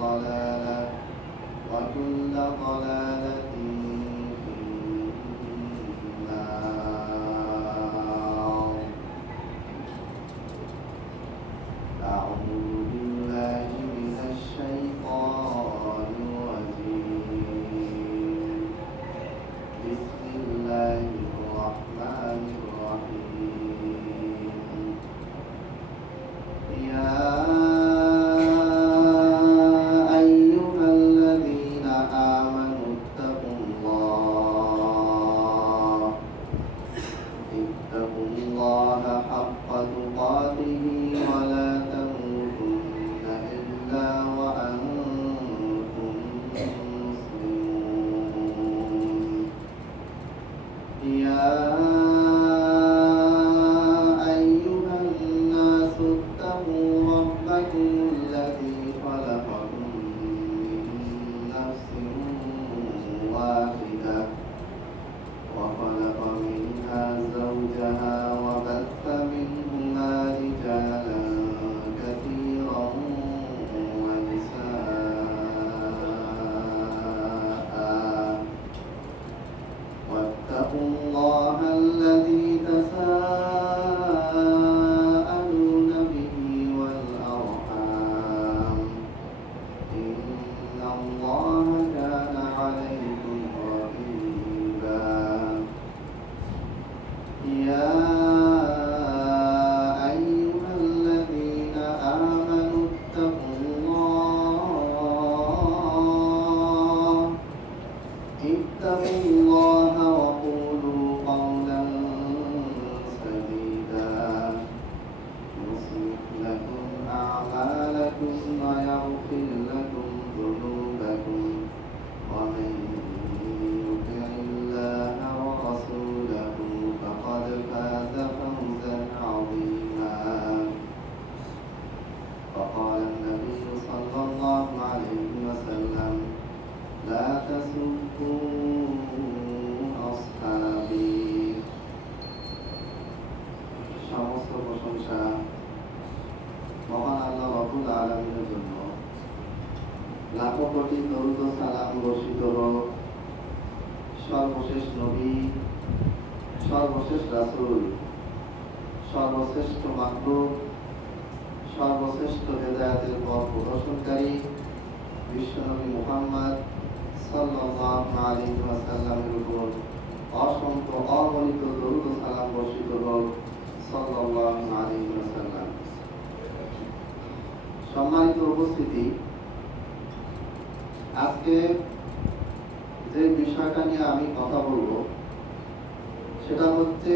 ضلالة وكل ضلالة في النار. أعوذ بالله من الشيطان الرجيم. بسم الله الرحمن الرحيم. يا أيها الذين آمنوا اتقوا الله حق تقاته ولا تموتن إلا وأنتم مسلمون. يا أيها الناس اتقوا ربكم الذي خلقكم من نفس واحدة وخلق منها زوجها وبث منهما رجالا كثيرا ونساء واتقوا الله الذي تساءلون به والأرحام إن الله كان عليكم رقيبا. يا أيها الذين آمنوا اتقوا الله وقولوا قولا سديدا يصلح لكم أعمالكم ويغفر لكم ذنوبكم ومن يطع الله ورسوله فقد فاز فوزا عظيما. وقال النبي صلى الله عليه وسلم لا تسبوا أصحابي. সমস্ত প্রশংসা মহান আল্লাহ রাব্বুল আলামিনের জন্য। লাখো কোটি দরুদ ও সালাম বর্ষিত হোক সর্বশেষ নবী, সর্বশেষ রাসূল, সর্বশ্রেষ্ঠ মাখলুক, সর্বশ্রেষ্ঠ হেদায়েতের পথ প্রদর্শনকারী বিশ্বনবী মুহাম্মদ সাল্লাল্লাহু আলাইহি ওয়াসাল্লামের উপর অসংখ্য অগণিত দরুদ ও সালাম বর্ষিত হোক সাল্লাল্লাহু আলাইহি ওয়াসাল্লাম। সম্মানিত উপস্থিতি, আজকে যে বিষয়টা নিয়ে আমি কথা বলবো সেটা হচ্ছে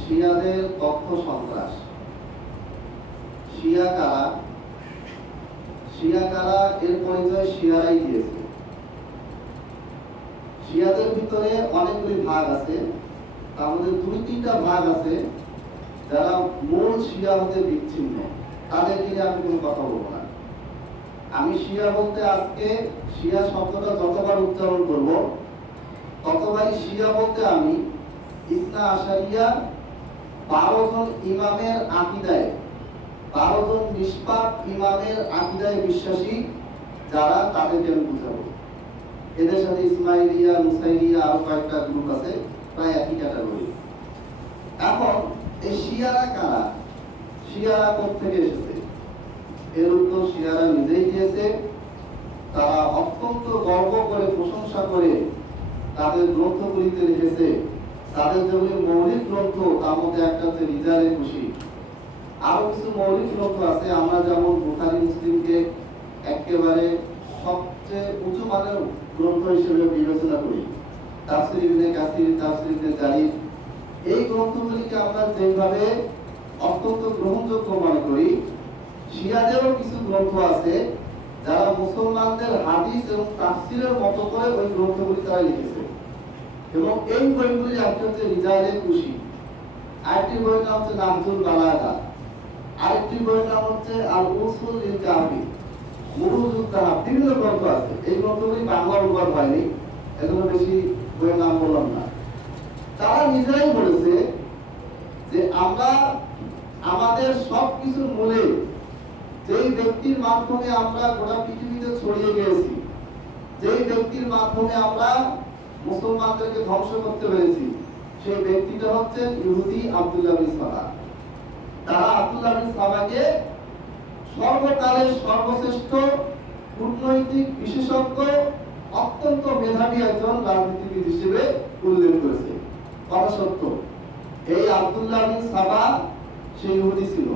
শিয়াদের তথ্য সন্ত্রাস। শিয়া কারা এর পরিচয় শিয়ারাই দিয়েছে। শিয়াদের ভিতরে অনেকগুলি ভাগ আছে, তার মধ্যে 2-3টা ভাগ আছে যারা মূল শিয়া হতে বিচ্ছিন্ন। তাদের নিয়ে আমি কোনো কথা বলবো না। আমি শিয়া বলতে আজকে শিয়া শব্দটা যতবার উচ্চারণ করব ততবারই শিয়া বলতে আমি ইসনা আশারিয়া 12 জন ইমামের আকীদায়, 12 জন নিষ্পাপ ইমামের আকীদায় বিশ্বাসী যারা, তাদেরকে আমি বুঝাবো। এদের সাথে ইসমাইলিয়া, মুসাইলিয়া আরো কয়েকটা গ্রুপ আছে, প্রায় একই ক্যাটাগরি। এখন এই শিয়ারা কারা, শিয়ারা কোথেকে এসেছে এর উত্তর শিয়ারা নিজেই দিয়েছে। তারা অত্যন্ত গর্ব করে, প্রশংসা করে তাদের গ্রন্থগুলিতে লিখেছে। তাদের যেগুলি মৌলিক গ্রন্থ তার মধ্যে একটা হচ্ছে রিজালে খুশি, আরো কিছু মৌলিক গ্রন্থ আছে। আমরা যেমন বুখারী মুসলিমকে একেবারে সবচেয়ে উঁচু মানের গ্রন্থ হিসেবে বিবেচনা করি, তাফসীর ইবনে কাসির, তাফসীর ইবনে জারির, এই গ্রন্থগুলিকে আমরা যেভাবে অত্যন্ত গ্রহণযোগ্য মনে করি, শিয়াদেরও কিছু গ্রন্থ আছে যারা মুসলমানদের হাদিস এবং তাফসীরের মতো করে ওই গ্রন্থগুলি তারা লিখেছে। এবং এই বইগুলি একটি হচ্ছে রিজালে খুশি, আরেকটি বইয়ের নাম হচ্ছে নাহজুল বালাগা, আরেকটি বইয়ের নাম হচ্ছে আল উসুল লিল কাফি, মুরুজুল কাহাব। বিভিন্ন গ্রন্থ আছে। এই গ্রন্থগুলি বাংলা অনুবাদ হয়নি, এজন্য বেশি বইয়ের নাম বললাম না। তারা নিজেরাই বলেছে যে আমরা আমাদের সবকিছুর মূলে যেই ব্যক্তির মাধ্যমে আমরা গোটা পৃথিবীতে ছড়িয়ে গিয়েছি, যেই ব্যক্তির মাধ্যমে আমরা মুসলমানদেরকে ধ্বংস করতে পেরেছি, সেই ব্যক্তিটা হচ্ছেন ইহুদি আব্দুল্লাহ বিন সাবা। তারা আব্দুল্লাহ বিন সাবাকে সর্বকালের সর্বশ্রেষ্ঠ কূটনৈতিক বিশেষজ্ঞ, অত্যন্ত মেধাবী একজন রাজনীতিবিদ হিসেবে উল্লেখ করেছে। কথা সত্য, এই আব্দুল্লাহ বিন সাবা সে ইহুদি ছিল।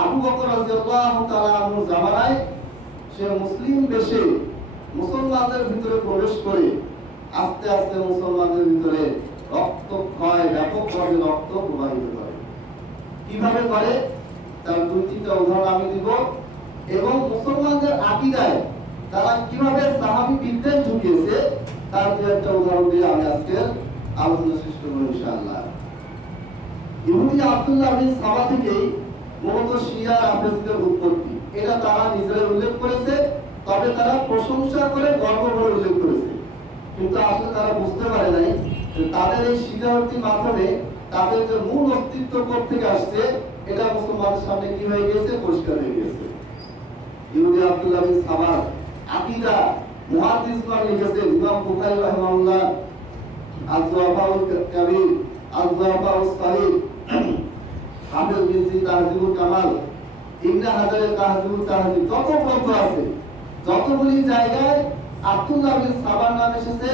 আবু বকর রাদিয়াল্লাহু তাআলা আনহু জামানায় সে মুসলিম বেশে মুসলমানদের ভিতরে প্রবেশ করে আস্তে আস্তে মুসলমানদের ভিতরে রক্তক্ষয়, ব্যাপকভাবে রক্ত প্রবাহিত করে। কিভাবে করে তার দুই তিনটা উদাহরণ আমি দিব, এবং মুসলমানদের আকীদায় তারা কিভাবে সাহাবী বিদ্বেষ ঢুকিয়েছে তার দু একটা উদাহরণ দিয়ে আমি আজকে আলোচনা শেষ করব ইনশাআল্লাহ। ইহুদি আব্দুল্লাহ বিন সাবা থেকেই মূলত শিয়া রাফেজদের উৎপত্তি, এটা তারা নিজেরাই উল্লেখ করেছে। তবে তারা প্রশংসা করে গর্ব করে উল্লেখ করেছে, কিন্তু আসলে তারা বুঝতে পারে নাই যে তাদের এই শিয়ারতির মাধ্যমে তাদের যে মূল অস্তিত্ব কোথা থেকে আসছে এটা মুসলমানদের সামনে কি হয়ে গেছে, পরিষ্কার হয়ে গেছে। ইহুদি আব্দুল্লাহ বিন সাবার আকীদা মুহাদ্দিসগণ লিখেছেন, ইমাম বুখারী রাহিমাহুল্লাহ আয-যুআফাউল কাবীর, আয-যুআফাউস সাগীর, হাফেজ মিনজি তাহযিবুল কামাল, ইবনে হাজারের তাহযিবুল তাহযিব, যত গ্রন্থ আছে যতগুলি জায়গায় আব্দুল্লাহ বিন সাবার নাম এসেছে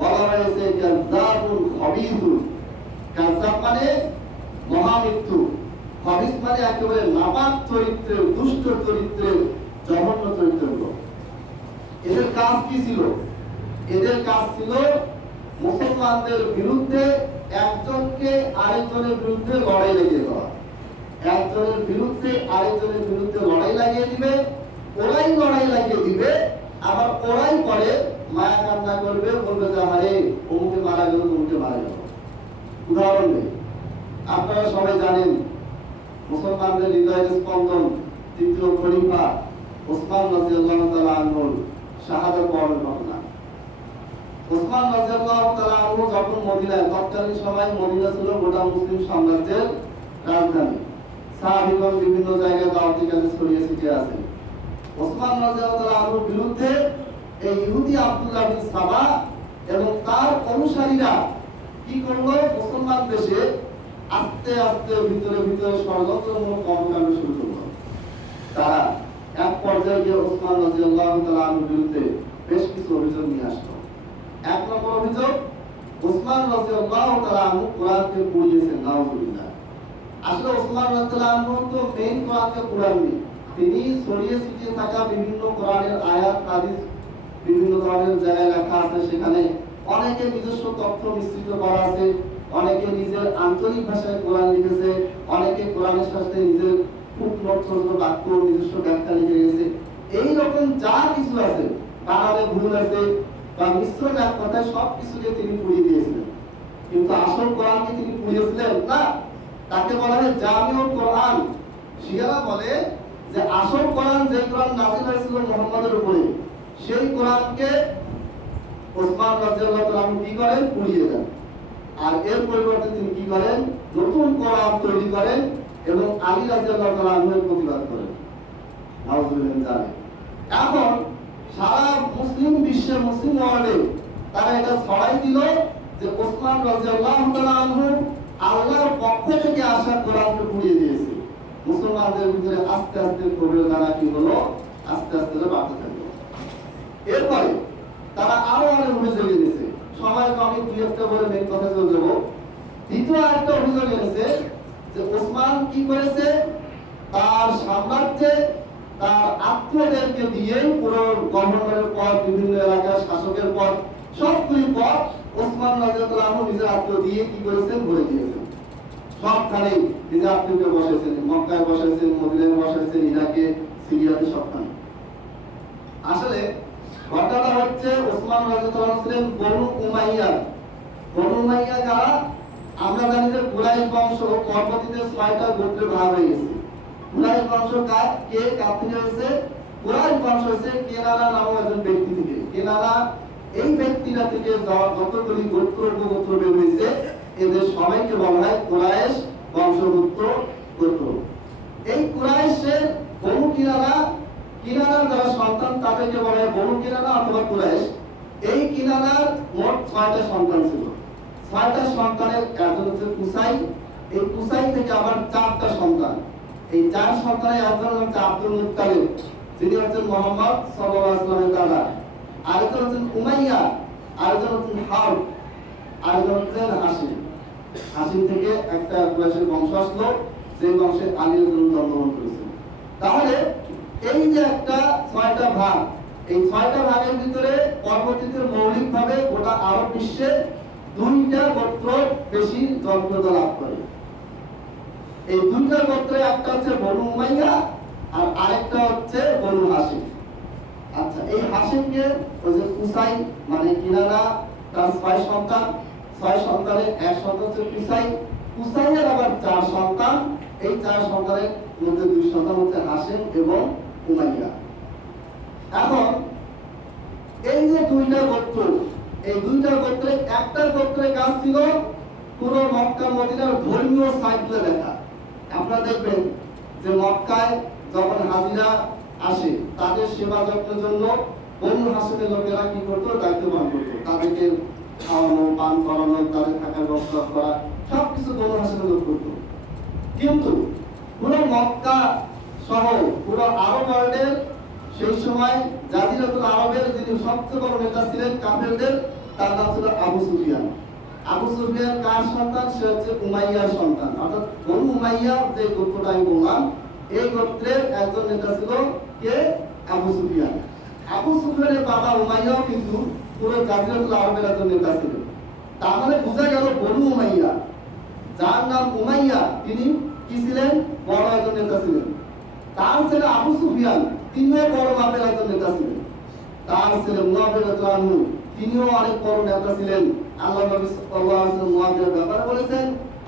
বলা হয়েছে কাযাবুল খবীসুল। কাযাব মানে মহামিথ্যু, খবীস মানে একেবারে নাপাক চরিত্রের, দুষ্ট চরিত্রের, জঘন্য চরিত্রের লোক। এদের কাজ কি ছিল? এদের কাজ ছিল মুসলমানদের বিরুদ্ধে একজনকে আরেকজনের বিরুদ্ধে লড়াই লাগিয়ে দেওয়া। একজনের বিরুদ্ধে আরেকজনের বিরুদ্ধে লড়াই লাগিয়ে দিবে, ওরাই লড়াই লাগিয়ে দিবে, আবার ওরাই পরে মায়া কান্না করবে, বলবে যে আরে অমুকে মারা গেল, তমুকে মারা গেল। উদাহরণ নেই, আপনারা সবাই জানেন মুসলমানদের হৃদয়ের স্পন্দন তৃতীয় খলিফা ওসমান রাদিয়াল্লাহু তাআলা আনহুর শাহাদাত বরণের ঘটনা। ওসমান রাদিয়াল্লাহু তাআলা আনহু যখন মদিনায়, তৎকালীন সময় মদিনা ছিল গোটা মুসলিম সাম্রাজ্যের রাজধানী, সাহাবীগণ বিভিন্ন জায়গায় দাওয়াতি কাজে ছড়িয়ে ছিটিয়ে আছেন। ওসমান রাদিয়াল্লাহু তাআলা আনহুর বিরুদ্ধে এই ইহুদি আব্দুল্লাহ বিন সাবা এবং তার অনুসারীরা কি করলো, মুসলমান দেশে আস্তে আস্তে ভিতরে ভিতরে ষড়যন্ত্রমূলক কর্মকাণ্ড শুরু করলো। তারা এক পর্যায়ে গিয়ে ওসমান রাদিয়াল্লাহু তাআলা আনহুর বিরুদ্ধে বেশ কিছু অভিযোগ নিয়ে আসলো। এক নম্বর অভিযোগ, ওসমান রাদিয়াল্লাহু তাআলা আনহু কোরআনকে পড়িয়েছেন। নাউযুবিল্লাহ। আসলে ওসমান রাদিয়াল্লাহু আনহু তো মেইন কোরআনকে পড়াননি, তিনি ছড়িয়ে ছিটিয়ে থাকা বিভিন্ন কোরআনের আয়াত হাদিস বিভিন্ন ধরনের জায়গায় লেখা আছে, সেখানে অনেকে নিজস্ব তথ্য মিশ্রিত করা আছে, অনেকে নিজের আঞ্চলিক ভাষায় কোরআন লিখেছে, অনেকে কোরআনের সাথে নিজের ফুটনোট, ছোট ছোট বাক্য, নিজস্ব ব্যাখ্যা লিখে গেছে। এই রকম যা কিছু আছে, বানানে ভুল আছে বা মিশ্রণ এক কথায় সব কিছুকে তিনি পুড়িয়ে দিয়েছিলেন। কিন্তু আসল কোরআনকে তিনি পুড়িয়েছিলেন না, তাকে বলা হয় জামিউল কোরআন। শিয়ারা বলে যে আসল কোরআন, যে কোরআন নাযিল হয়েছিল মুহাম্মদের উপরে, সেই কোরআনকে ওসমান রাদিয়াল্লাহু তাআলা কি করেন, পুড়িয়ে দেন। আর এর পরিবর্তে তিনি কি করেন, নতুন কোরআন তৈরি করেন এবং আলী রাদিয়াল্লাহু তাআলা আনহুর প্রতিবাদ করেন। নাউযুবিল্লাহ জানেন। এখন সারা মুসলিম বিশ্বে, মুসলিম ওয়ার্ল্ডে তারা এটা ছড়াই দিল যে ওসমান রাদিয়াল্লাহু তাআলা আনহু আল্লাহর পক্ষ থেকে আসা কোরআনকে পুড়িয়ে দিয়েছে। মুসলমানদের ভিতরে আস্তে আস্তে ক্ষোভের দ্বারা কি হলো, আস্তে আস্তে বাড়তে থাকলো। এরপরে তারা আরো অনেক অভিযোগ এনেছে, সময়কে আমি দুই একটা বলে মেন কথা চলে যাবো। দ্বিতীয় আরেকটা অভিযোগ এনেছে যে ওসমান কি করেছে, তার সাম্রাজ্যে তার আত্মীয়দেরকে দিয়ে পুরো গভর্নরের পদ, বিভিন্ন এলাকার শাসকের পদ, সবগুলি পদ ওসমান রাদিয়াল্লাহু আনহু নিজের আত্মীয় দিয়ে কি করেছেন, ভরে দিয়েছেন। সবখানে নিজের আত্মীয়কে বসাইছেন, মক্কায় বসাইছেন, মদিনায় বসাইছেন, ইরাকে, সিরিয়াতে, সবখানে। আসলে ঘটনাটা হচ্ছে ওসমান রাদিয়াল্লাহু আনহু ছিলেন বনু উমাইয়া। বনু উমাইয়া কারা? আমরা জানি যে কুরাইশ বংশ পরবর্তীতে ৬টা গোত্রে ভাগ হয়ে গেছে। কুরাইশ বংশ কার থেকে হয়েছে? কুরাইশ বংশ হয়েছে কেনানা নামক একজন ব্যক্তি থেকে। কেনানা এই ব্যক্তিরা থেকে যতগুলি গোত্র উপগোত্র বের হয়েছে, এদের সবাইকে বলা হয় কুরাইশ বংশভুক্ত গোত্র। এই কুরাইশের বনু কিনানার যারা সন্তান তাদেরকে বলা হয় বনু কিনানা অথবা কুরাইশ। এই কিনানার মোট 6টা সন্তান ছিল। 6টা সন্তানের একজন হচ্ছে কুসাই। এই কুসাই থেকে আবার 4টা সন্তান। এই 4 সন্তানের একজন হচ্ছে আব্দুল মুত্তালিব, যিনি হচ্ছেন মুহাম্মদ সাল্লাল্লাহু আলাইহি ওয়াসাল্লামের দাদা। আরেকজন হচ্ছেন উমাইয়া, আরেকজন হচ্ছেন হারব, আরেকজন হচ্ছেন হাশিম। হাশিম থেকে একটা কুরাইশের বংশ আসলো, যে বংশে আলী রাদিয়াল্লাহু জন্মগ্রহণ করেছেন। তাহলে এই যে একটা 6টা ভাগ, এই 6টা ভাগের ভিতরে পরবর্তীতে মৌলিকভাবে গোটা আরব বিশ্বে 2টা গোত্র বেশি জনপ্রিয়তা লাভ করে। এই 2টা গোত্রে একটা হচ্ছে বনু উমাইয়া আর আরেকটা হচ্ছে বনু হাশিম। আচ্ছা, এই হাশিমকে ওই যে কুসাই মানে কিনানা তার 6 সন্তান, 6 সন্তানের এক সন্তান হচ্ছে কুসাই। কুসাইয়ের আবার 4 সন্তান, এই 4 সন্তানের মধ্যে 2 সন্তান হচ্ছে হাশিম এবং উমাইয়া। এখন এই যে 2টা গোত্র, এই 2টা গোত্রে একটা গোত্রের কাজ ছিল পুরো মক্কা মদিনার ধর্মীয় সাইটগুলো দেখা। আপনারা দেখবেন যে মক্কায় যখন হাজিরা আসে তাদের সেবা যত্নের জন্য বনু হাশিমের লোকেরা কি করতো, দায়িত্ব পালন করতো। তাদেরকে খাওয়ানো, পান করানো, তাদের থাকার ব্যবস্থা করা, সবকিছু বনু হাশিমের লোক করতো। কিন্তু পুরো মক্কা সহ পুরো আরব ওয়ার্ল্ডের সেই সময় জাজিরাতুল আরবের যিনি সবচেয়ে বড় নেতা ছিলেন কাফেরদের, তার নাম ছিল আবু সুফিয়ান। আবু সুফিয়ান কার সন্তান? সে হচ্ছে উমাইয়ার সন্তান। অর্থাৎ বনু উমাইয়া যে গোত্রটা আমি বললাম, এই গোত্রের একজন নেতা ছিল কে? আবু সুফিয়ান। আবু সুফিয়ানের বাবা উমাইয়াও কিন্তু পুরো জাজিরাতুল আরবের একজন নেতা ছিলেন। তার মানে বোঝা গেল বনু উমাইয়া, যার নাম উমাইয়া, তিনি কি ছিলেন? বড় একজন নেতা ছিলেন। তার ছেলে আবু সুফিয়ান, তিনিও বড় মাপের একজন নেতা ছিলেন। তার ছেলে মুআবিয়া রাদিয়াল্লাহু আনহু, তিনিও অনেক বড় নেতা ছিলেন। আল্লাহ নবী সাল্লাল্লাহু আলাইহি ওয়াসাল্লাম মুআবিয়ার ব্যাপারে বলেছেন,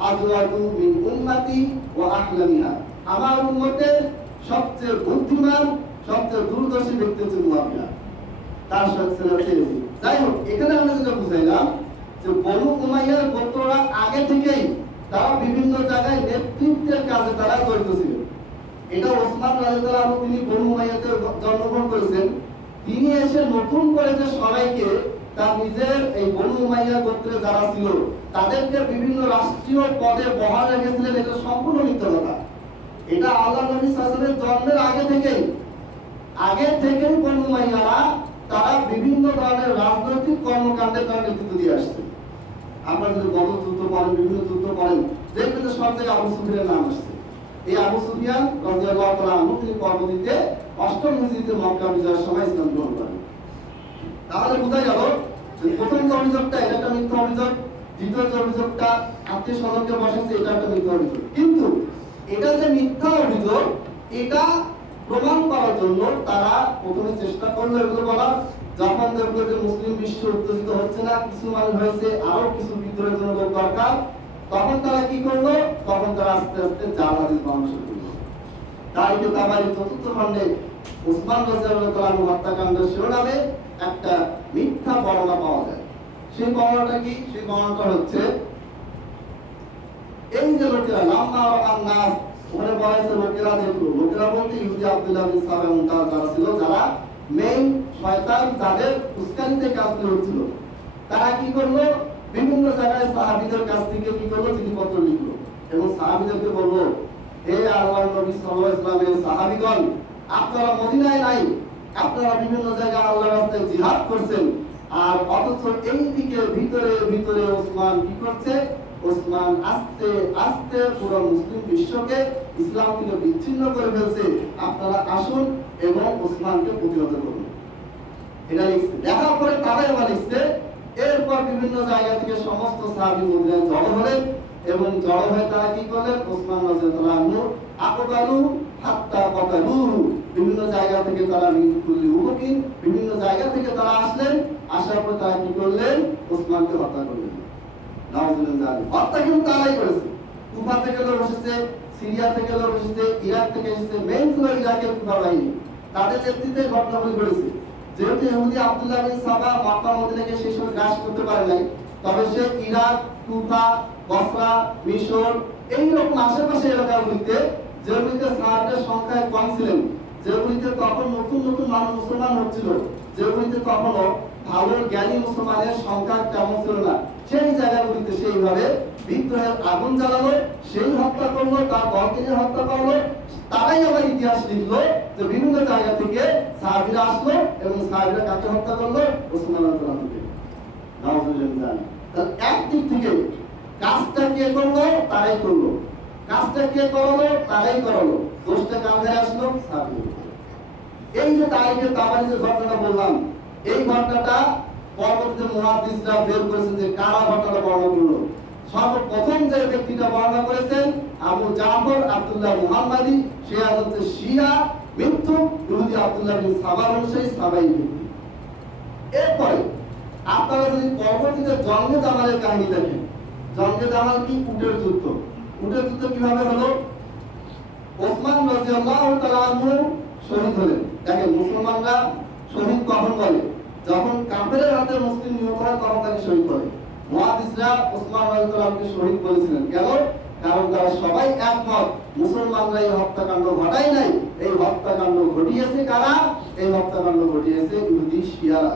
আজওয়াদু মিন উম্মতি ওয়া আহলামিহা, আমার উম্মতের সবচেয়ে বুদ্ধিমান, সবচেয়ে দূরদর্শী ব্যক্তি হচ্ছে মুআবিয়া। তার সাথে ছিল ইয়াজিদ। যাই হোক, এখানে আমরা যেটা বুঝাইলাম যে বনু উমাইয়ার গোত্ররা আগে থেকেই তারা বিভিন্ন জায়গায় নেতৃত্বের কাজে তারা জড়িত ছিল। এটা ওসমান রাদিয়াল্লাহু আনহু, তিনি বনু উমাইয়াতে জন্মগ্রহণ করেছেন। তিনি এসে নতুন করে যে সবাইকে তার নিজের এই বনু উমাইয়া গোত্রে যারা ছিল তাদেরকে বিভিন্ন রাষ্ট্রীয় পদে বহাল রেখেছিলেন, এটা সম্পূর্ণ মিথ্যা কথা। এটা আল্লাহ নবী সাল্লাল্লাহু আলাইহি ওয়াসাল্লামের জন্মের আগে থেকেই বনু উমাইয়ারা তারা বিভিন্ন ধরনের রাজনৈতিক কর্মকাণ্ডে তার নেতৃত্ব দিয়ে আসছে। আপনারা যদি বদর যুদ্ধ পড়েন, বিভিন্ন যুদ্ধ পড়েন, দেখবেন যে সব জায়গায় আবু সুফিয়ানের নাম আসছে। এই আবু সুফিয়ান রাদিয়াল্লাহু তাআলা আনহু তিনি পরবর্তীতে 8ম হিজরিতে মক্কা বিজয়ের সময় ইসলাম গ্রহণ করেন। তাহলে বোঝা গেল যে প্রথম যে অভিযোগটা এটা একটা মিথ্যা অভিযোগ, দ্বিতীয় যে অভিযোগটা আত্মীয় স্বজনকে বসাচ্ছে এটা একটা মিথ্যা অভিযোগ। কিন্তু এটা যে মিথ্যা অভিযোগ, এটা প্রমাণ করার জন্য তারা প্রথমে চেষ্টা করলো এগুলো বলার। যখন দেখলো যে মুসলিম বিশ্ব উত্তেজিত হচ্ছে না, কিছু মানুষ হয়েছে, আরো কিছু বিদ্রোহের জন্য লোক দরকার, তখন তারা কি করলো? তখন তারা আস্তে আস্তে জাল হাদিস বানানো শুরু করলো। তারিখে তাবারির 4th খণ্ডে ওসমান রাদিয়াল্লাহু তাআলা হত্যাকাণ্ডের শিরোনামে একটা মিথ্যা বর্ণনা পাওয়া যায়। সেই বর্ণনাটা কি? সেই বর্ণনাটা হচ্ছে এই যে লোকেরা লাম্মা ওয়া নাস, ওখানে বলা হয়েছে লোকেরা দেখলো, লোকেরা বলতে ইহুদি আব্দুল্লাহ বিন সালাম এবং তারা যারা ছিল, যারা মেইন শয়তান যাদের উস্কানিতে কাজগুলো হচ্ছিল, তারা কি করলো? বিভিন্ন জায়গায় সাহাবীদের কাছ থেকে কি করলো? চিঠিপত্র লিখলো এবং সাহাবীদেরকে বললো, হে আল্লাহর নবী সাল্লাল্লাহু আলাইহি ওয়াসাল্লামের সাহাবীগণ, আপনারা মদিনায় নাই, আপনারা বিভিন্ন জায়গায় আল্লাহর রাস্তায় জিহাদ করছেন, আর অথচ এই দিকে ভিতরে ভিতরে ওসমান কি করছে? ওসমান আস্তে আস্তে পুরো মুসলিম বিশ্বকে ইসলাম থেকে বিচ্ছিন্ন করে ফেলছে। আপনারা আসুন এবং ওসমানকে প্রতিহত করুন। এটা লিখছে। দেখার পরে তারা এবার লিখছে, এরপর বিভিন্ন জায়গা থেকে সমস্ত সাহাবী মদিনায় জড়ো হলেন এবং জড়ো হয়ে তারা কি করলেন? ওসমান রাদিয়াল্লাহু আনহু আকবালু হাত্তা কতালুহু, বিভিন্ন জায়গা থেকে তারা বিভিন্ন জায়গা থেকে তারা আসলেন, আসার পর তারা কি করলেন? ওসমানকে হত্যা করলেন। নাউজুবিল্লাহ। হত্যা কিন্তু তারাই করেছে। কুফা থেকে লোক এসেছে, সিরিয়া থেকে লোক এসেছে, ইরাক থেকে এসেছে, মেইন ছিল ইরাকের কুফা বাহিনী, তাদের নেতৃত্বে ঘটনাগুলি ঘটেছে। যেহেতু ইহুদি আব্দুল্লাহ বিন সাবা মক্কা মদিনাকে সেই সময় গ্রাস করতে পারে নাই, তবে সে ইরাক, কুফা, বসরা, মিশর এইরকম আশেপাশে এলাকাগুলিতে যেগুলিতে সাহাবীদের সংখ্যায় কম ছিলেন, যেগুলিতে তখন নতুন নতুন মানুষ মুসলমান হচ্ছিল, যেগুলিতে তখনও ভালো জ্ঞানী মুসলমানের সংখ্যা তেমন ছিল না, সেই জায়গাগুলিতে সেইভাবে বিদ্রোহের আগুন জ্বালালো, সেই হত্যা করলো, তার দলকে হত্যা করলো। তারাই আবার ইতিহাস লিখলো যে বিভিন্ন জায়গা থেকে সাহাবীরা আসলো এবং সাহাবীরা কাকে হত্যা করলো? ওসমান রাদিয়াল্লাহু আনহুকে। নাউজুবিল্লাহ। তাহলে একদিক থেকে কাজটা কে করলো? তারাই করলো। কাজটা কে করালো? তারাই করালো। দোষটা কার ঘাড়ে আসলো? সাহাবীদের। এই যে তারিখের তাবারিজের ঘটনাটা বললাম, এই ঘটনাটা পরবর্তীতে মুহাদ্দিসরা বের করেছেন যে কারা ঘটনাটা বর্ণনা করলো। সর্বপ্রথম যে ব্যক্তিটা বর্ণনা করেছেন আবু জাফর আব্দুল্লাহ মুহাম্মাদি, সে হচ্ছে শিয়া মৃত্যু ইহুদি আব্দুল্লাহ বিন সাবার অনুসারী সাবাই ব্যক্তি। এরপরে আপনারা যদি পরবর্তীতে জঙ্গে জামালের কাহিনী দেখেন, জঙ্গে জামাল কি? উটের যুদ্ধ। উটের যুদ্ধ কিভাবে হলো? ওসমান রাদিয়াল্লাহু তাআলা আনহু শহীদ হলেন। দেখেন মুসলমানরা শহীদ কখন বলে? যখন কাফেরের হাতে মুসলিম নিহত হয় তখন তাকে শহীদ বলে। মুহাদ্দিসরা ওসমান রাদিয়াল্লাহু আনহুকে শহীদ বলেছিলেন। কেন? কারণ তারা সবাই একমত মুসলমানরা এই হত্যাকাণ্ড ঘটায় নাই, এই হত্যাকাণ্ড ঘটিয়েছে কারা? এই হত্যাকাণ্ড ঘটিয়েছে ইহুদি শিয়ারা।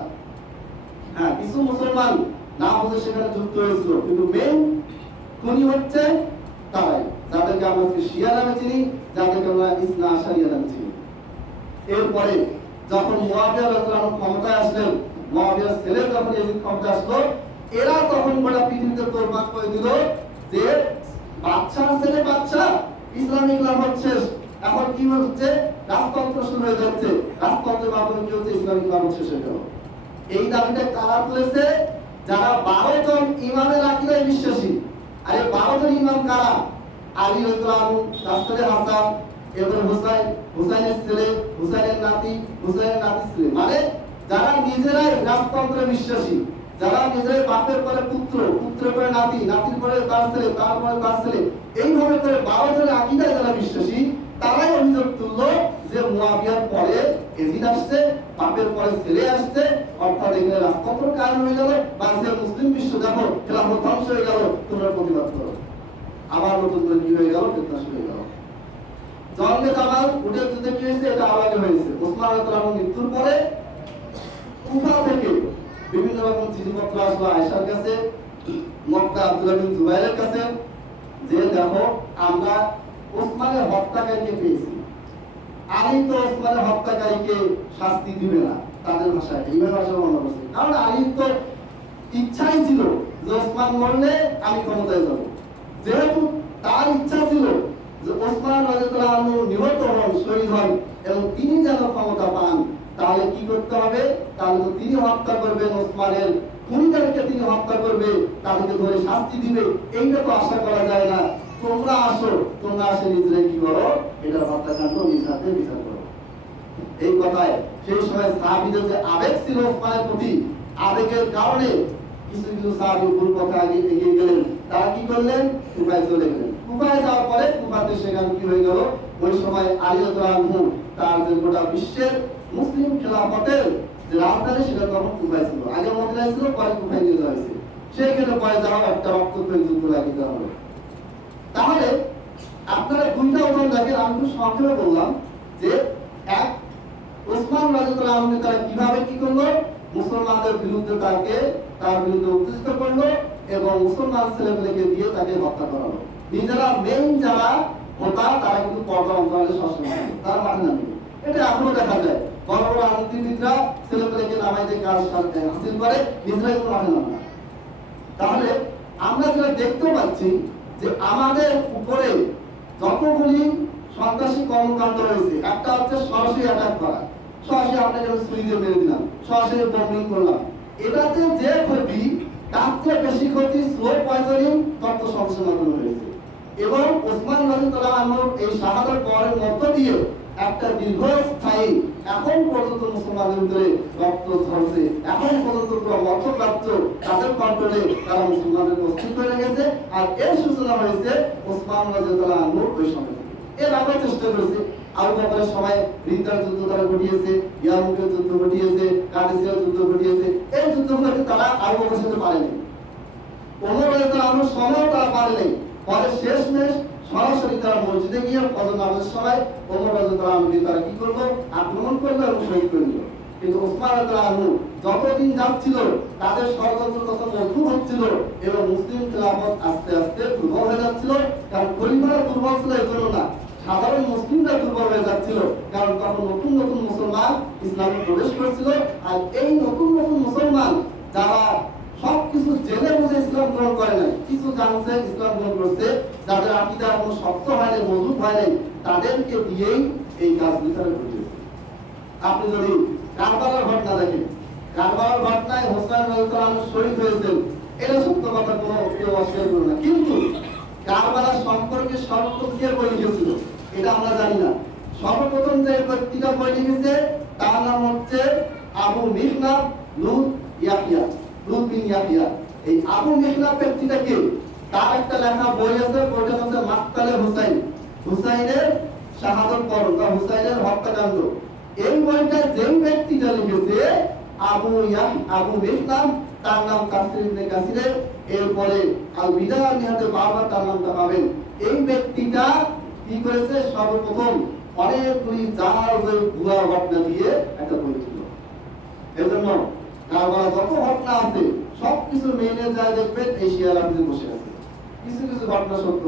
হ্যাঁ, কিছু মুসলমান না বুঝে সেখানে যুক্ত হয়েছিল, কিন্তু মেইন খুনি হচ্ছে তারাই, যাদেরকে আমরা শিয়া নামে চিনি, যাদেরকে আমরা ইসনা আশারিয়া নামে চিনি। এরপরে যখন মুয়াবিয়া রাদিয়াল্লাহু আনহু ক্ষমতায় আসলেন, মুয়াবিয়ার ছেলে যখন ইয়াজিদ ক্ষমতায় আসলো, এরা তখন গোটা পৃথিবীতে তোলপাড় করে দিল যে বাদশার ছেলে বাদশা, ইসলামিক খেলাফত শেষ, এখন কি হচ্ছে? রাজতন্ত্র শুরু হয়ে যাচ্ছে, রাজতন্ত্রের মাধ্যমে কি হচ্ছে? ইসলামিক খেলাফত শেষ হয়ে গেল। এই দাবিটা কারা তুলেছে? যারা 12 জন ইমামের আকীদায় বিশ্বাসী। আর এই 12 জন ইমাম কারা? আলী রাদিয়াল্লাহু আনহু, তার ছেলে হাসান, এরপরে হুসাইন, হুসাইনের ছেলে, হুসাইনের নাতি, হুসাইনের নাতির ছেলে, মানে যারা নিজেরাই রাজতন্ত্রে বিশ্বাসী, যারা নিজের বাপের পরে পুত্র, পুত্রের পরে নাতি, নাতির পরে তার ছেলে, তার পরে তার ছেলে, এইভাবে করে 12 জনের আকীদায় যারা বিশ্বাসী, তারাই অভিযোগ তুললো যে মুয়াবিয়ার পরে ইয়াজিদ আসছে, বাপের পরে ছেলে আসছে, অর্থাৎ এখানে রাজতন্ত্র কায়েম হয়ে গেল, বাংলাদেশের মুসলিম বিশ্ব দেখো খেলাফত ধ্বংস হয়ে গেল, তোমরা প্রতিবাদ করো। আবার নতুন করে কি হয়ে গেল? ফিতনা শুরু হয়ে গেল। জঙ্গে জামাল উটের যুদ্ধে কি হয়েছে? এটা আগে হয়েছে ওসমান রাদিয়াল্লাহু আনহু মৃত্যুর পরে। কুফা থেকে বিভিন্ন রকম চিঠিপত্র আসলো আয়েশার কাছে, মক্কা আব্দুল্লাহ বিন জুবাইরের কাছে, যে দেখো আমরা ওসমানের হত্যাকারীকে পেয়েছি, আলী তো ওসমানের হত্যাকারীকে শাস্তি দিবে না, তাদের ভাষায় এইভাবে ভাষা বর্ণনা করছে। কারণ আলীর তো ইচ্ছাই ছিল যে ওসমান মরলে আমি ক্ষমতায় যাব। যেহেতু তার ইচ্ছা ছিল যে ওসমান রাদিয়াল্লাহু আনহু নিহত হন, শহীদ হন এবং তিনি যেন ক্ষমতা পান, তাহলে কি করতে হবে? তাহলে তো তিনি হত্যা করবেন, ওসমানের খুনিদেরকে তিনি হত্যা করবে, তাদেরকে ধরে শাস্তি দিবে, এইটা তো আশা করা যায় না। তোমরা আসো, তোমরা আসে নিজেরাই কি করো? এটা হত্যাকাণ্ড নিজ হাতে বিচার করো। এই কথায় সেই সময় সাহাবীদের যে আবেগ ছিল ওসমানের প্রতি, আবেগের কারণে কিছু কিছু সাহাবী ভুল পথে এগিয়ে গেলেন। তারা কি করলেন? কুফায় চলে গেলেন। কুফায় যাওয়ার পরে কুফাতে সেখানে কি হয়ে গেল? ওই সময় আলী রাদিয়াল্লাহু আনহু তার যে গোটা বিশ্বের মুসলিম খেলাফতের যে রাজধানী সেটা তখন কুফায় ছিল। আগে মদিনায় ছিল, পরে কুফায় নিয়ে যাওয়া হয়েছে। সেইখানে পরে যাওয়া একটা রক্তক্ষয়ী যুদ্ধ লাগিয়ে দেওয়া হলো। তাহলে আপনারা দুইটা উদাহরণ দেখেন, আমি খুব সংক্ষেপে বললাম যে এক, ওসমান রাদিয়াল্লাহু আনহু তারা কিভাবে কি করলো? মুসলমানদের বিরুদ্ধে তার বিরুদ্ধে উত্তেজিত করলো এবং মুসলমান ছেলেমেয়েকে দিয়ে তাকে হত্যা করালো। নিজেরা মেইন যারা হোতা তারা কিন্তু পর্দা অন্তরালে সবসময় তার মানে না। এটা এখনো দেখা যায়, বড় বড় রাজনীতিবিদরা ছেলেমেয়েকে নামাই দিয়ে কাজ হাসিল করে, নিজেরাই কোনো মানে না। তাহলে আমরা যেটা দেখতে পাচ্ছি যে আমাদের উপরে যতগুলি সন্ত্রাসী কর্মকাণ্ড রয়েছে, একটা হচ্ছে সরাসরি অ্যাটাক করা, সরাসরি আপনাকে ছুরি দিয়ে মেরে দিলাম, সরাসরি বম্বিং করলাম, এটাতে যে ক্ষতি তার চেয়ে বেশি ক্ষতি স্লো পয়জনিং তথ্য সংশ্লেষের মাধ্যমে হয়েছে। এবং ওসমান রাদিয়াল্লাহু আনহুর এই শাহাদাত বরণের মধ্য দিয়ে একটা দীর্ঘস্থায়ী, এখন পর্যন্ত মুসলমানদের ভিতরে রক্ত ঝরছে, এখন পর্যন্ত পুরো মধ্যপ্রাচ্য তাদের কন্ট্রোলে তারা মুসলমানদেরকে অস্থির করে রেখেছে। আর এর সূচনা হয়েছে ওসমান রাদিয়াল্লাহু আনহুর ওই সময়। এর আগে চেষ্টা করেছে আবু বকরের সময় রিদ্দার যুদ্ধ তারা ঘটিয়েছে, ইয়ারমুকের যুদ্ধ ঘটিয়েছে, কাদেসিয়ার যুদ্ধ ঘটিয়েছে। এই যুদ্ধগুলোকে তারা আবু বকরের সাথে পারেনি। ওমর রাদিয়াল্লাহু আনহুর সময় তারা পারেনি। পরে শেষমেশ সরাসরি তারা মসজিদে গিয়ে ফজর নামাজের সময় ওমর রাদিয়াল্লাহু আনহু তারা কি করলো, আক্রমণ করলো এবং শহীদ করে নিল। কিন্তু ওসমান রাদিয়াল্লাহু আনহু যতদিন যাচ্ছিল তাদের ষড়যন্ত্র তত মজবুত হচ্ছিল এবং মুসলিম খেলাফত আস্তে আস্তে দুর্বল হয়ে যাচ্ছিল। কারণ খলিফারা দুর্বল ছিল এই জন্য না, সাধারণ মুসলিমরা দুর্বল হয়ে যাচ্ছিল, কারণ তখন নতুন নতুন মুসলমান ইসলামে প্রবেশ করেছিল। আর এই নতুন নতুন মুসলমান যারা সবকিছু জেনে বুঝে ইসলাম গ্রহণ করে নাই, কিছু জানছে ইসলাম গ্রহণ করছে, যাদের আকীদা কোনো শক্ত হয় নাই, মজবুত হয় নাই, তাদেরকে দিয়েই এই কাজগুলি তারা ঘটেছে। আপনি যদি কারবালার ঘটনা দেখেন, কারবালার ঘটনায় হোসেন রাদিয়াল্লাহু আনহু শহীদ হয়েছেন, এটা সত্য কথা, কোনো কেউ অস্বীকার করে না। কিন্তু কারবালার সম্পর্কে সর্বপ্রথম কে বই লিখেছিল এটা আমরা জানি না। সর্বপ্রথম যে ব্যক্তিটা বই লিখেছে তার নাম হচ্ছে আবু মিহনাব লুত বিন ইয়াহিয়া। এই আবু মিহনাব ব্যক্তিটা কে? তার একটা লেখা বই আছে, বইটা হচ্ছে মাকতালে হুসাইন, হুসাইনের শাহাদত বরণ বা হুসাইনের হত্যাকাণ্ড। এই বইটা যেই ব্যক্তিটা লিখেছে আবু মিহনাব, তার নাম তাফসীর ইবনে কাসিরের, এরপরে আল বিদায়া নিহাতে বারবার তার নামটা পাবেন। এই ব্যক্তিটা কি করেছে, সর্বপ্রথম অনেকগুলি জাল ভুয়া ঘটনা দিয়ে একটা বই ছিল। এজন্য কারবালা যত ঘটনা আছে সবকিছু মেনে যায় দেখবেন এশিয়ার আপনি বসে আছে, কিছু কিছু ঘটনা সত্য।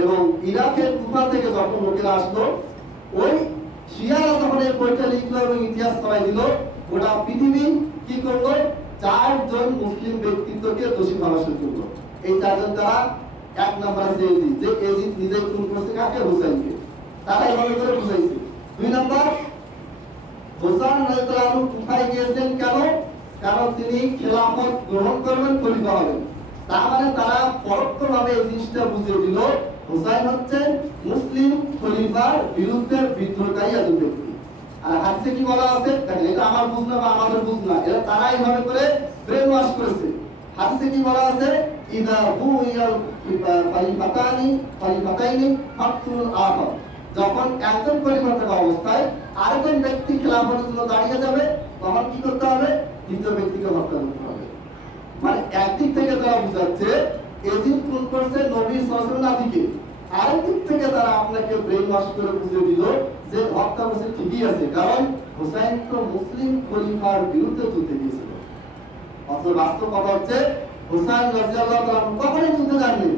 এবং ইরাকের কুফা থেকে যখন লোকেরা আসলো, ওই শিয়ারা যখন এই বইটা লিখলো এবং ইতিহাস ছড়াই দিল, গোটা পৃথিবী কি করলো, 4 জন মুসলিম ব্যক্তিত্বকে দোষী ভাবা শুরু করলো। এই 4 জন তারা, এক নাম্বার আছে এজিদ, যে এজিদ নিজে খুন করেছে কাকে? হুসাইনকে। তারা এইভাবে করে বুঝাইছে। 2 নাম্বার, হোসেন রাদিয়াল্লাহু আনহু কুফায় গিয়েছেন কেন? কারণ তিনি খেলাফত গ্রহণ করবেন, খলিফা হবেন। তার মানে তারা পরোক্ষভাবে এই জিনিসটা বুঝিয়ে দিল হুসাইন হচ্ছে মুসলিম খলিফার বিরুদ্ধে বিদ্রোহকারী একজন ব্যক্তি। আর হাদিসে কি বলা আছে দেখেন, এটা আমার বুঝ না বা আমাদের বুঝ না, এটা তারা এইভাবে করে ব্রেন ওয়াশ করেছে। হাদিসে কি বলা আছে, ইদা বুইয়াল খলিফাতাইনি ফাকতুল আখর, যখন একজন খলিফা থাকা অবস্থায় আরেকজন ব্যক্তি খেলাফতের জন্য দাঁড়িয়ে যাবে, তখন কি করতে হবে? দ্বিতীয় ব্যক্তিকে হত্যা করতে হবে। মানে একদিক থেকে তারা বুঝাচ্ছে এজিদ খুন করছে নবী সাল্লাল্লাহু আলাইহি ওয়াসাল্লাম নাবিকে, আরেকদিক থেকে তারা আপনাকে ব্রেন ওয়াশ করে বুঝিয়ে দিল যে হত্যা করছে ঠিকই আছে, কারণ হুসাইন তো মুসলিম খলিফার বিরুদ্ধে যুদ্ধে গিয়েছিল। অথচ বাস্তব কথা হচ্ছে হুসাইন রাদিয়াল্লাহু তাআলা কখনোই যুদ্ধে যাননি।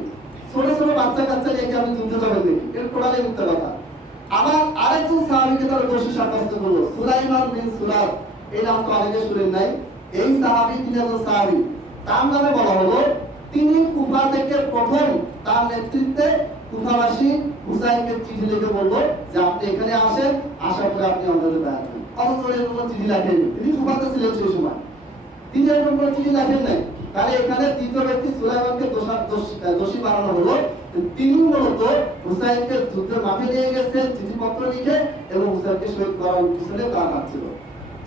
ছোট ছোট বাচ্চা কাচ্চা নিয়ে আপনি যুদ্ধে যাবেন দেখি, এটা টোটালি মিথ্যা কথা। আবার আরেকজন সাহাবীকে তারা দোষী সাব্যস্ত করলো, সুলাইমান বিন সুরাদ, এই নাম তো অনেকে শুনেন নাই। এই সাহাবী তিনি একজন সাহাবী, তার নামে বলা হলো তিনি কুফা থেকে প্রথম তার নেতৃত্বে কুফাবাসী হুসাইনকে চিঠি লিখে বললো যে আপনি এখানে আসেন, আসার পরে আপনি আমাদের বায়াত হন। অথচ এরকম কোনো চিঠি লেখেননি, তিনি কুফাতে ছিলেন সেই সময়, তিনি এরকম কোনো চিঠি লেখেন নাই। তাহলে এখানে তৃতীয় ব্যক্তি সুলাইমানকে দোষী বানানো হলো, তিনি মূলত হুসাইনকে যুদ্ধের মাঠে নিয়ে গেছেন চিঠিপত্র লিখে এবং হুসাইনকে শহীদ করার পিছনে তার হাত ছিল।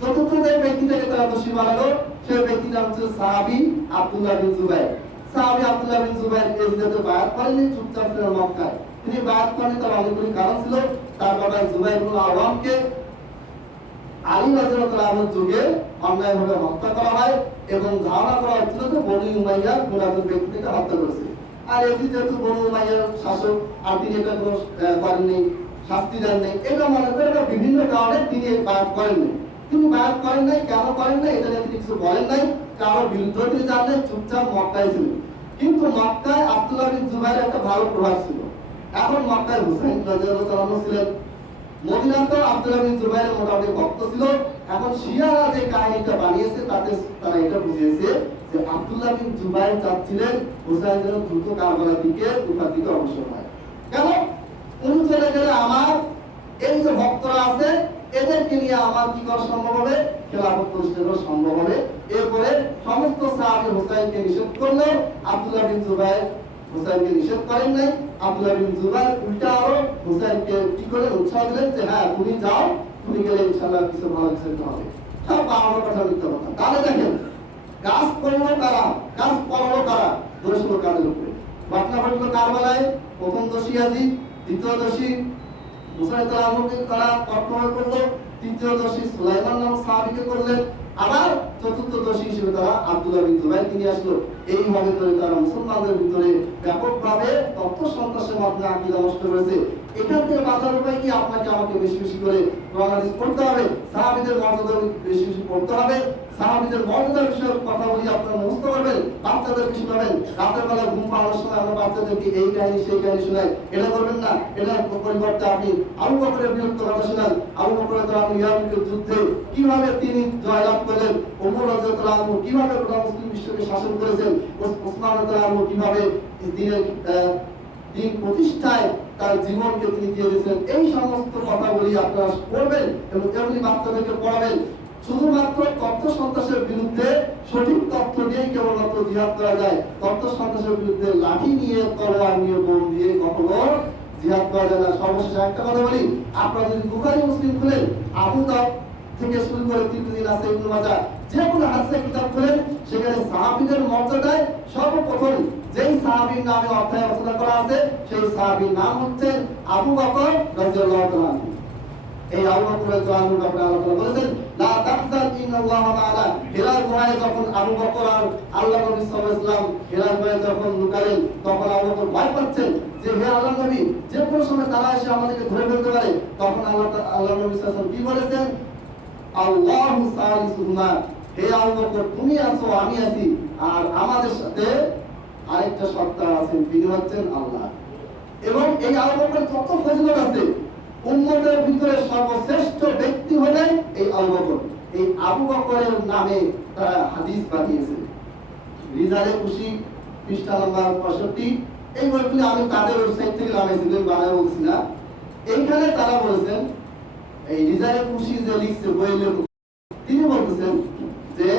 চতুর্থ যে ব্যক্তিটাকে তারা দোষী বানালো, সেই ব্যক্তির নাম হচ্ছে সাহাবী আব্দুল্লাহ বিন জুবাইর। সাহাবী আব্দুল্লাহ বিন জুবাইর এজিদকে বায়াত করেননি, চুপচাপ ছিলেন মক্কায়। তিনি বায়াত করেননি, তার অনেকগুলি কারণ ছিল। তার বাবা জুবাইর ইবনে আওয়ামকে আলী রাদিয়াল্লাহু আনহুর যুগে অন্যায়ভাবে হত্যা করা হয় এবং ধারণা করা হচ্ছিল যে বনু উমাইয়ার কোন একজন ব্যক্তিকে হত্যা করেছে। আর এজিদ যেহেতু বনু উমাইয়ার শাসক, আর তিনি এটা কোনো করেননি, শাস্তি দেন নাই, এটা মনে করে বিভিন্ন কারণে তিনি বায়াত করেননি। তিনি বায়াত করেন নাই, কেন করেন নাই এটা নিয়ে তিনি কিছু বলেন নাই, কারোর বিরুদ্ধে তিনি জানলেন, চুপচাপ মক্কায় ছিলেন। কিন্তু মক্কায় আব্দুল্লাহ বিন জুবাইরের একটা ভালো প্রভাব ছিল। এখন মক্কায় হুসাইন রাদিয়াল্লাহু আনহু ছিলেন, মদিনাতে আব্দুল্লাহ বিন জুবাইরের মোটামুটি ভক্ত ছিল। এখন শিয়ারা যে কাহিনীটা বানিয়েছে তাতে তারা এটা বুঝিয়েছে যে আব্দুল্লাহ বিন জুবাইর চাচ্ছিলেন হুসাইন যেন দ্রুত কারবালার দিকে, কুফার দিকে অগ্রসর হয়। কেন? উনি চলে গেলে আমার এই যে ভক্তরা আছে এদেরকে নিয়ে আমার কি করা সম্ভব হবে? খেলাফত প্রতিষ্ঠা করা সম্ভব হবে। এরপরে সমস্ত সাহাবী হুসাইনকে নিষেধ করলো, আব্দুল্লাহ বিন জুবাইর হুসাইনকে নিষেধ করেন নাই। আব্দুল্লাহ বিন জুবাইর উল্টা আরো হুসাইনকে কি করে উৎসাহ দিলেন যে হ্যাঁ তুমি যাও, তুমি গেলে ইনশাআল্লাহ কিছু ভালো কিছু হবে। সব বাবার কথা মিথ্যা কথা। তাহলে দেখেন কাজ করলো কারা, কাজ করলো কারা? দোষ হলো কাদের উপরে? ঘটনা ঘটলো কারবালায়, প্রথম দোষী ইয়াজিদ, দ্বিতীয় দোষী হুসাইন রাদিয়াল্লাহু আনহুকে তারা কর্তব্য করলো, তৃতীয় দোষী সুলাইমান নামক সাহাবীকে করলেন, আবার চতুর্থ দোষী হিসেবে তারা আব্দুল্লাহ বিন জুবাইরকে নিয়ে আসলো। এইভাবে করে তারা মুসলমানদের ভিতরে ব্যাপকভাবে তথ্য সন্ত্রাসের মাধ্যমে আকীদা নষ্ট করেছে। এখান থেকে বাঁচার উপায় কি? আপনাকে আমাকে বেশি বেশি করে কোরআন হাদিস পড়তে হবে, সাহাবীদের মর্যাদা বেশি বেশি পড়তে হবে, সাহাবীদের মর্যাদার বিষয়ে কথা বলি আপনারা মুখস্থ করবেন, বাচ্চাদেরকে শোনাবেন। রাতের বেলা ঘুম পাড়ানোর সময় আমরা বাচ্চাদেরকে এই কাহিনী সেই কাহিনী শোনাই, এটা করবেন না। এটার পরিবর্তে আপনি আবু বকরের বিরুদ্ধে কথা শোনান। আবু বকর রাদিয়াল্লাহু আনহু ইয়ারমুকের যুদ্ধে কিভাবে তিনি জয়লাভ করলেন, ওমর রাদিয়াল্লাহু আনহু কিভাবে গোটা মুসলিম বিশ্বকে শাসন করেছেন, ওসমান রাদিয়াল্লাহু আনহু কিভাবে দিন প্রতিষ্ঠায় তার জীবনকে তিনি দিয়ে দিয়েছেন। এই সমস্ত কথাগুলি আপনারা পড়বেন এবং এগুলি বাচ্চাদেরকে পড়াবেন। শুধুমাত্র তথ্য সন্ত্রাসের বিরুদ্ধে সঠিক তথ্য দিয়ে কেবলমাত্র জিহাদ করা যায়। তথ্য সন্ত্রাসের বিরুদ্ধে লাঠি নিয়ে, তলোয়ার নিয়ে, বোম দিয়ে কখনো জিহাদ করা যায় না। সর্বশেষ একটা কথা বলি, আপনারা যদি বুখারী মুসলিম খুলেন, আবু দাউদ থেকে শুরু করে তিরমিজি, নাসাই, ইবনে মাজাহ যে কোনো হাদিসের কিতাব খুলেন, সেখানে সাহাবীদের মর্যাদায় সর্বপ্রথম যেই সাহাবীর নামে অধ্যায় রচনা করা আছে, সেই সাহাবীর নাম হচ্ছে আবু বকর রাদিয়াল্লাহু তাআলা। এই আবু বকর রাদিয়াল্লাহু আনহু আপনারা আলোচনা করেছেন, লা তাহজান ইন্নাল্লাহা মা'ানা। হিরা গুহায় যখন আবু বকর আর আল্লাহ নবী সাল্লাল্লাহু আলাইহি ওয়াসাল্লাম হিরা গুহায় যখন লুকালেন, তখন আবু বকর ভয় পাচ্ছেন যে হে আল্লাহর নবী, যে কোনো সময় তারা এসে আমাদেরকে ধরে ফেলতে পারে। তখন আল্লাহ নবী সাল্লাল্লাহু আলাইহি ওয়াসাল্লাম কি বলেছেন? আল্লাহু সালিসুহুমা, হে আবু বকর তুমি আছো, আমি আছি, আর আমাদের সাথে আরেকটা সত্তা আছেন, তিনি হচ্ছেন আল্লাহ। এবং এই আবু বকরের কত ফজিলত আছে। উম্মতের ভিতরে সর্বশ্রেষ্ঠ ব্যক্তি হলেন এই আবু বকর। এই আবু বকরের নামে তারা হাদিস বানিয়েছে। রিজালে খুশি পৃষ্ঠা নাম্বার 65, এই বইগুলি আমি তাদের ওয়েবসাইট থেকে নামিয়েছি, বানায় বলছি না। এইখানে তারা বলেছেন, এই রিজালে খুশি যে লিখছে বইয়ের লেখক, তিনি বলতেছেন যে,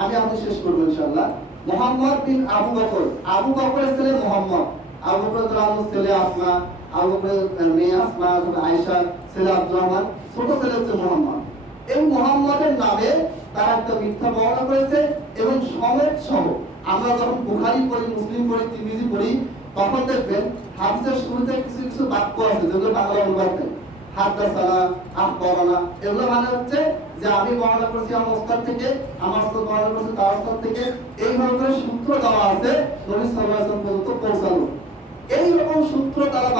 আমি আপনি শেষ করবো ইনশাআল্লাহ, মুহাম্মদ বিন আবু বকর, আবু বকরের ছেলে মুহাম্মদ, আবু বকর রাদিয়াল্লাহু আনহু ছেলে আসমা, আবু বকরের মেয়ে আসমা, আয়েশা ছেলে আব্দুর রহমান, ছোট ছেলে হচ্ছে মুহাম্মদ। এই মুহাম্মদের নামে তারা একটা মিথ্যা বর্ণনা করেছে এবং সমেত সহ আমরা যখন বুখারী পড়ি, মুসলিম পড়ি, তিরমিজি পড়ি, তখন দেখবেন হাদিসের শুরুতে কিছু কিছু বাক্য আছে যেগুলো বাংলা অনুবাদ নেই। হাদাসানা, আখবারানা, এগুলো মানে হচ্ছে যে আমি বর্ণনা করছি আমার ওস্তাদ থেকে, আমার ওস্তাদ বর্ণনা করছে তার ওস্তাদ থেকে, এইভাবে করে সূত্র দেওয়া আছে নবী সাল্লাল্লাহু আলাইহি ওয়াসাল্লাম পর্যন্ত পৌঁছানো। এই রকম সূত্র তারা